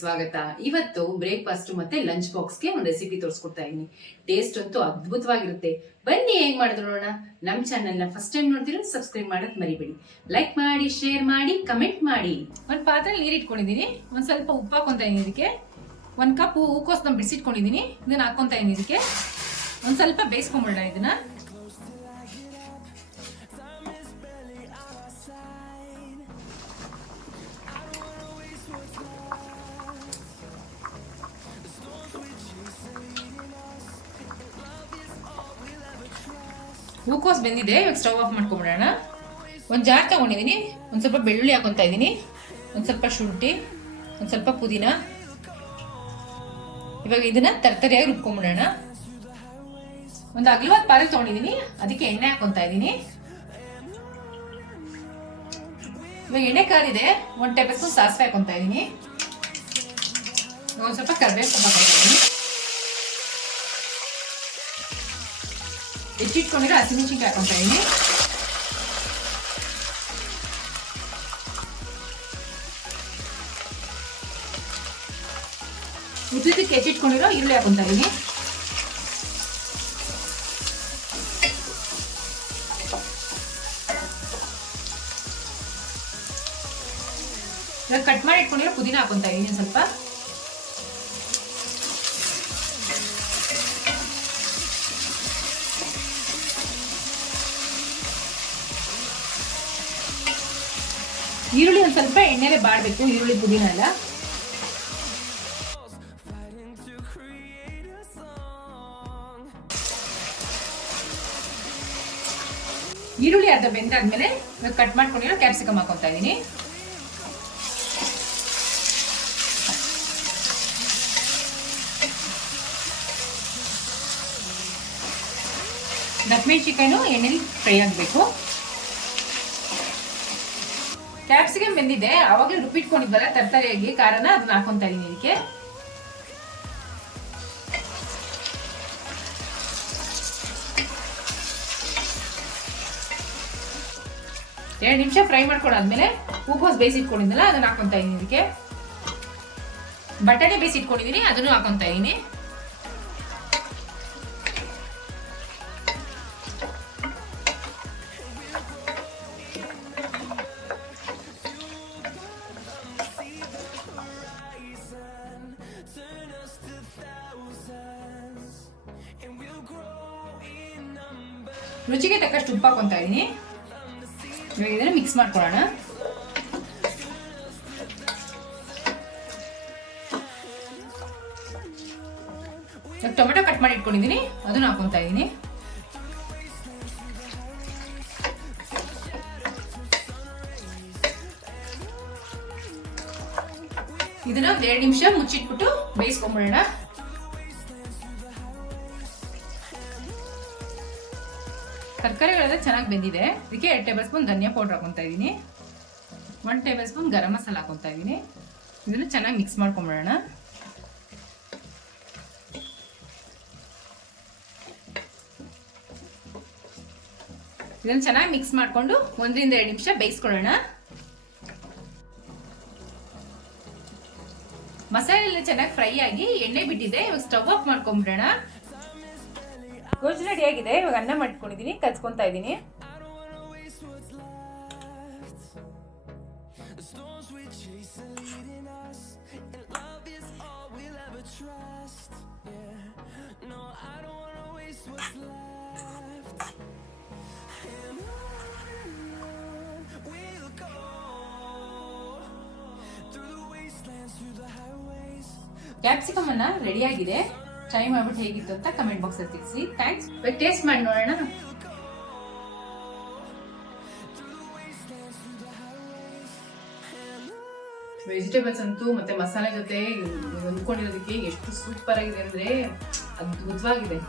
ಸ್ವಾಗತ. ಇವತ್ತು ಬ್ರೇಕ್ಫಾಸ್ಟ್ ಮತ್ತೆ ಲಂಚ್ ಬಾಕ್ಸ್ಗೆ ಒಂದು ರೆಸಿಪಿ ತೋರಿಸ್ಕೊಡ್ತಾ ಇದೀನಿ. ಟೇಸ್ಟ್ ಅಂತೂ ಅದ್ಭುತವಾಗಿರುತ್ತೆ. ಬನ್ನಿ ಹೇಗ್ ಮಾಡಿದ್ರು ನೋಡೋಣ. ನಮ್ಮ ಚಾನೆಲ್ನ ಫಸ್ಟ್ ಟೈಮ್ ನೋಡ್ತೀರಾ ಸಬ್ಸ್ಕ್ರೈಬ್ ಮಾಡೋದ್ ಮರಿಬೇಡಿ. ಲೈಕ್ ಮಾಡಿ, ಶೇರ್ ಮಾಡಿ, ಕಮೆಂಟ್ ಮಾಡಿ. ಒಂದು ಪಾತ್ರೆಯಲ್ಲಿ ನೀರು ಇಟ್ಕೊಂಡಿದೀನಿ. ಒಂದ್ ಸ್ವಲ್ಪ ಉಪ್ಪು ಹಾಕೊಂತ ಇದೀನಿ. ಇದಕ್ಕೆ 1 ಕಪ್ ಹೂಕೋಸನ್ನ ಬಿಡಿಸಿಟ್ಕೊಂಡಿದೀನಿ. ಇದನ್ನ ಹಾಕೊಂತ ಇದೀನಿ. ಇದಕ್ಕೆ ಒಂದ್ ಸ್ವಲ್ಪ ಬೇಯಿಸ್ಕೊಂಡ್ಬಿಡೋಣ. ಇದನ್ನ ಹೂಕೋಸು ಬೆಂದಿದೆ. ಇವಾಗ ಸ್ಟವ್ ಆಫ್ ಮಾಡ್ಕೊಂಡ್ಬಿಡೋಣ. ಒಂದು ಜಾರ್ ತಗೊಂಡಿದ್ದೀನಿ. ಒಂದು ಸ್ವಲ್ಪ ಬೆಳ್ಳುಳ್ಳಿ ಹಾಕೊಂತ ಇದ್ದೀನಿ. ಒಂದು ಸ್ವಲ್ಪ ಶುಂಠಿ, ಒಂದು ಸ್ವಲ್ಪ ಪುದೀನ. ಇವಾಗ ಇದನ್ನ ತರತರಿಯಾಗಿ ರುಬ್ಕೊಂಡ್ಬಿಡೋಣ. ಒಂದು ಅಗಲವಾದ ಪಾತ್ರೆ ತಗೊಂಡಿದ್ದೀನಿ. ಅದಕ್ಕೆ ಎಣ್ಣೆ ಹಾಕೊಂತ ಇದ್ದೀನಿ. ಇವಾಗ ಎಣ್ಣೆ ಕಾರಿದೆ. 1 ಟೇಬಲ್ ಸ್ಪೂನ್ ಸಾಸಿವೆ ಹಾಕೊಂತ ಇದ್ದೀನಿ. ಒಂದು ಸ್ವಲ್ಪ ಕರಿಬೇವು ಸೊಪ್ಪು ಹಾಕೊಂತ ಇದ್ದೀನಿ. ಹೆಚ್ಚಿಟ್ಕೊಂಡಿರೋ ಹಸಿಮೆಣಸಿನ್ಕಾಯಿ ಹಾಕೊಂತ ಇದ್ದೀನಿ. ಉದ್ದಿದ್ದಕ್ಕೆ ಹೆಚ್ಚಿಟ್ಕೊಂಡಿರೋ ಈರುಳ್ಳಿ ಹಾಕೊಂತ ಇದ್ದೀನಿ. ಇವಾಗ ಕಟ್ ಮಾಡಿ ಇಟ್ಕೊಂಡಿರೋ ಪುದೀನ ಹಾಕೊಂತ ಇದ್ದೀನಿ. ಸ್ವಲ್ಪ ಈರುಳ್ಳಿ ಒಂದು ಸ್ವಲ್ಪ ಎಣ್ಣೆಲೆ ಬಾಡಬೇಕು. ಈರುಳ್ಳಿ ಪುದೀನ ಎಲ್ಲ ಈರುಳ್ಳಿ ಅರ್ಧ ಬೆಂದಾದ್ಮೇಲೆ ಕಟ್ ಮಾಡ್ಕೊಂಡಿರೋ ಕ್ಯಾಪ್ಸಿಕಮ್ ಹಾಕೊಂತ ಇದ್ದೀನಿ. ದಪ್ಪಮೆಣಸಿನಕಾಯಿನೂ ಎಣ್ಣೆಲಿ ಫ್ರೈ ಆಗಬೇಕು. ಕ್ಯಾಪ್ಸಿಕಮ್ ಬೆಂದಿದೆ. ಅವಾಗಲೇ ರುಬ್ಬಿಟ್ಕೊಂಡಿದ್ವಲ್ಲ ತರತರಿಯಾಗಿ ಖಾರನ, ಅದನ್ನ ಹಾಕೊಂತ ಇದೀನಿ. ಇದಕ್ಕೆ ಎರಡು ನಿಮಿಷ ಫ್ರೈ ಮಾಡ್ಕೊಂಡಾದ್ಮೇಲೆ ಹೂಕೋಸು ಬೇಯಿಸಿಟ್ಕೊಂಡಿದ್ದಲ್ಲ ಅದನ್ನ ಹಾಕೊಂತ ಇದೀನಿ. ಇದಕ್ಕೆ ಬಟಾಣಿ ಬೇಯಿಸಿಟ್ಕೊಂಡಿದೀನಿ, ಅದನ್ನು ಹಾಕೊಂತ ಇದೀನಿ. ರುಚಿಗೆ ತಕ್ಕಷ್ಟು ಉಪ್ಪು ಹಾಕೊಂತ ಇದೀನಿ. ಇವಾಗ ಇದನ್ನ ಮಿಕ್ಸ್ ಮಾಡ್ಕೊಳ್ಳೋಣ. ಟೊಮೆಟೊ ಕಟ್ ಮಾಡಿ ಇಟ್ಕೊಂಡಿದ್ದೀನಿ, ಅದನ್ನ ಹಾಕೊಂತ ಇದೀನಿ. ಇದನ್ನ 1-2 ನಿಮಿಷ ಮುಚ್ಚಿಟ್ಬಿಟ್ಟು ಬೇಯಿಸ್ಕೊಂಡ್ಬಿಡೋಣ. ತರಕಾರಿಗಳೆಲ್ಲ ಚೆನ್ನಾಗಿ ಬೆಂದಿದೆ. ಇದಕ್ಕೆ 2 ಟೇಬಲ್ ಸ್ಪೂನ್ ಧನಿಯಾ ಪೌಡರ್ ಹಾಕೊಂತ ಇದ್ದೀನಿ. 1 ಟೇಬಲ್ ಸ್ಪೂನ್ ಗರಂ ಮಸಾಲ ಹಾಕೊಂತ ಇದ್ದೀನಿ. ಇದನ್ನು ಚೆನ್ನಾಗಿ ಮಿಕ್ಸ್ ಮಾಡ್ಕೊಂಡ್ಬಿಡೋಣ. ಇದನ್ನು ಚೆನ್ನಾಗಿ ಮಿಕ್ಸ್ ಮಾಡಿಕೊಂಡು 1-2 ನಿಮಿಷ ಬೇಯಿಸ್ಕೊಳ್ಳೋಣ. ಮಸಾಲೆ ಎಲ್ಲ ಚೆನ್ನಾಗಿ ಫ್ರೈ ಆಗಿ ಎಣ್ಣೆ ಬಿಟ್ಟಿದೆ. ಇವಾಗ ಸ್ಟವ್ ಆಫ್ ಮಾಡ್ಕೊಂಡ್ಬಿಡೋಣ. ಗೊಜ್ಜು ರೆಡಿ ಆಗಿದೆ. ಇವಾಗ ಅನ್ನ ಮಾಡ್ಕೊಂಡಿದ್ದೀನಿ, ಕಲ್ಸ್ಕೊಂತ ಇದ್ದೀನಿ. ಕ್ಯಾಪ್ಸಿಕಮ್ ಅನ್ನ ರೆಡಿ ಆಗಿದೆ. ಟ್ರೈ ಮಾಡ್ಬಿಟ್ಟು ಹೇಗಿತ್ತು ಅಂತ ಕಮೆಂಟ್ ಬಾಕ್ಸ್ ಅಲ್ಲಿ ತಿಳಿಸಿ. ಥ್ಯಾಂಕ್ಸ್. ಟೇಸ್ಟ್ ಮಾಡಿ ನೋಡೋಣ. ವೆಜಿಟೇಬಲ್ಸ್ ಅಂತೂ ಮತ್ತೆ ಮಸಾಲೆ ಜೊತೆ ಹೊಂದ್ಕೊಂಡಿರೋದಕ್ಕೆ ಎಷ್ಟು ಸೂಪರ್ ಆಗಿದೆ ಅಂದ್ರೆ ಅದ್ಭುತವಾಗಿದೆ.